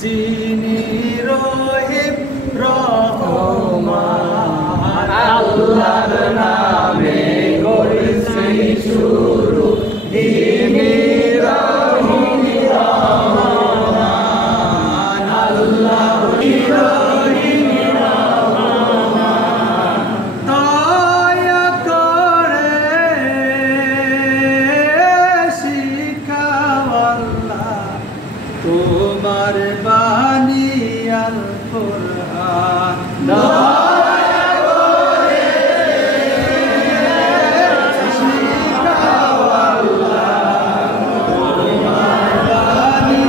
যিনি রহিম রহমান আল্লাহর নামে করেছি শুরু যিনি রহিম রহমান আল্লাহ রহিম রহমান দয়া করে শিখাও আল্লাহ তোমার বাণী আল কুরআন দয়া করে শিখাও আল্লাহ তোমার বাণী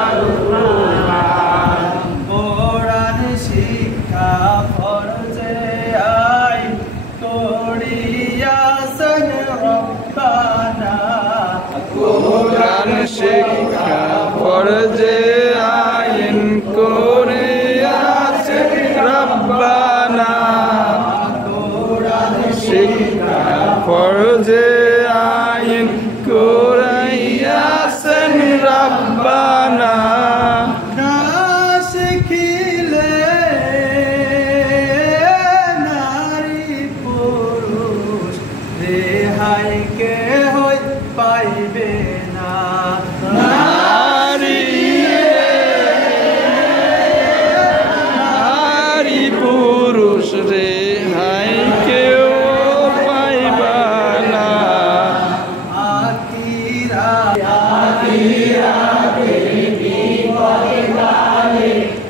আল কুরআন কোরআন শিক্ষা ফরজে আইন করিয়াছেন রব্বানা কোরআন শিক্ষা ফরজে আইন করিয়াছেন রব্বানা কোরআন শিক্ষা ফরজে আইন করিয়াছেন রব্বানা না শিখিলে নারী পুরুষ রেহাই কেহ পাইবে না নারী পুরুষ রেহাই কেউ পাইবা না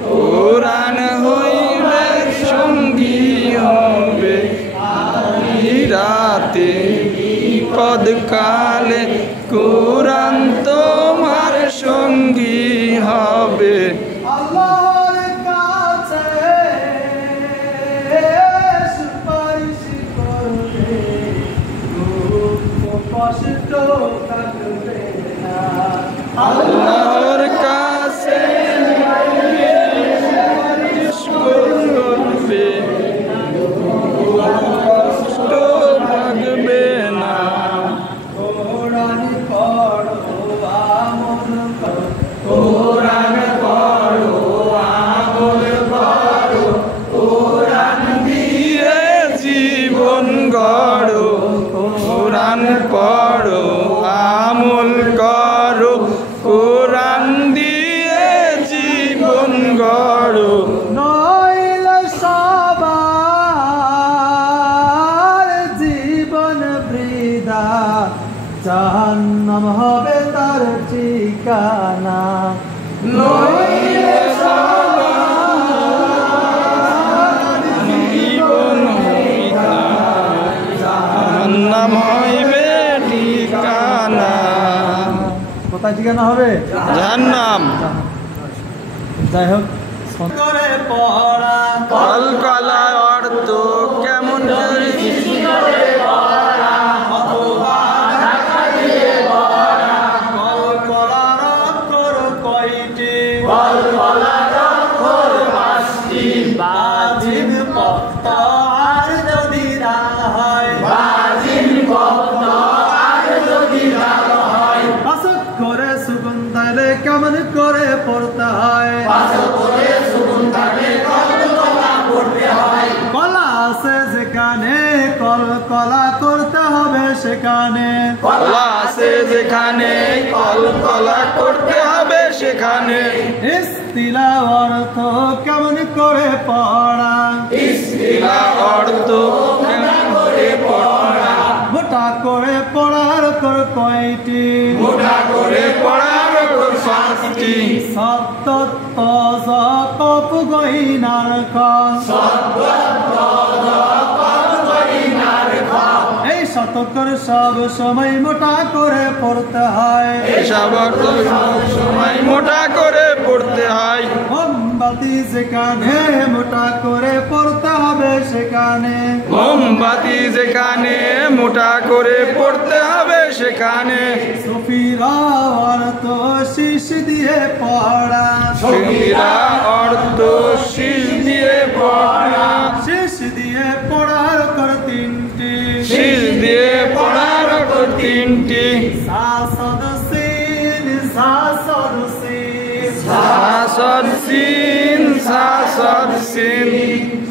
কোরআন হইবে সঙ্গী হবে রাতে বিপদ কালে কোরআন তোমার সঙ্গী হবে আল্লাহর কাছে সুপারিশ করবে দুঃখ কষ্ট থাকবে না আল্লাহর কাছে সুপারিশ করবে কষ্ট থাকবে না কোরআন পড়ো আমল করো কোরআন পড়ো আমল করো কোরআন দিয়ে জীবন গড়ো কোরআন পড়ো আমল করো কোরআন দিয়ে জীবন গড়ো নইলে সবার জীবন বৃথা জাহান্নাম হবে তার ঠিকানা নইলে সবার জীবন বৃথা জাহান্নাম হইবে ঠিকানা কোথায় ঠিকানা হবে জাহান্নাম যাই হোক করে পড়া কলকলা অর্থ কেমন কেমন করে পড়তে হয় কলা আছে যেখানে কলা করতে হবে সেখানে কলা আছে যেখানে কলকলা করতে হবে সেখানে ইস্তিলা অর্থ কেমন করে পড়া ইস্তিলা অর্থ কেমন করে পড়া মোটা করে পড়ার কর কয়টি মোটা করে পড়ার পাঁচটি শব্দ তজ কপ গহিনার ক এই শতকর সব সময় মোটা করে পড়তে হয় এসব অর্থ সব সময় মোটা করে পড়তে হয় মোমবাতি যেখানে মোটা করে পড়তে হবে সেখানে মোমবাতি যেখানে মোটা করে পড়তে হবে সেখানে সুফিরা অর্থ শীষ দিয়ে পড়া সুফিরা অর্থ শীষ দিয়ে পড়া শীষ দিয়ে পড়ার কর তিনটি শীষ দিয়ে পড়ার অর্থ তিনটি সা সদ সিন সা সদ সিন সা সদ সিন সা সদ সিন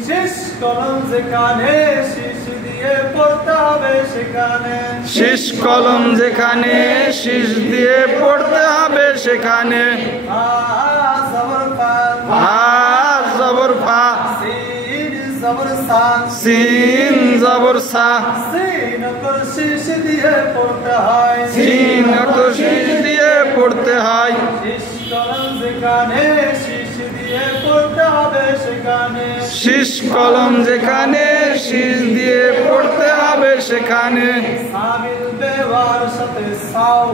শীষ কলম যেখানে শীষ দিয়ে পড়তে হবে সেখানে শীষ কলম যেখানে শীষ দিয়ে পড়তে হবে সেখানে জবর ফা হা জবর ফা সিন জবর সা সিন জবর সা সিন অক্ষর শীষ দিয়ে পড়তে হয় সিন অক্ষর শীষ দিয়ে পড়তে হয় শীষ কলম যেখানে শীষ দিয়ে পড়তে হবে সেখানে শীষ কলম যেখানে শীষ দিয়ে পড়তে হবে সেখানে সাবিল বেওয়ার সাথে সাও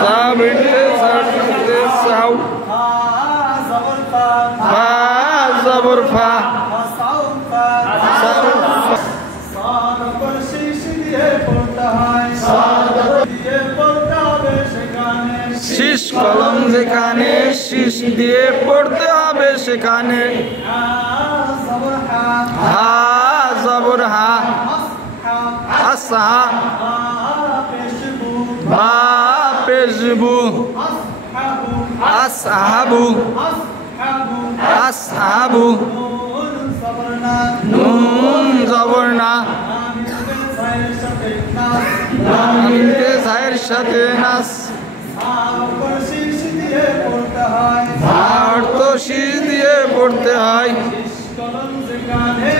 সাবিতে সাবিতে সাউ জবর ফা ফা জবর ফা সাও ফা সাউ সাদ অক্ষর শীষ দিয়ে পড়তে হয় সাদ দিয়ে পড়তে হবে সেখানে শীষ কলম যেখানে শীষ দিয়ে পড়তে হবে সেখানে জবর হা হা জবর হা আসহা পেশবু বা পেজবু আসহাবু আসহাবু আসহাবু আসহাবু নুন জবর না নুন জবর না সাইয়ের সাথে নাস আমিনকে সায়ের সাথে নাস অক্ষর শীষ দিয়ে পড়তে হয় আর তো শীষ দিয়ে পড়তে হয় কলম যেখানে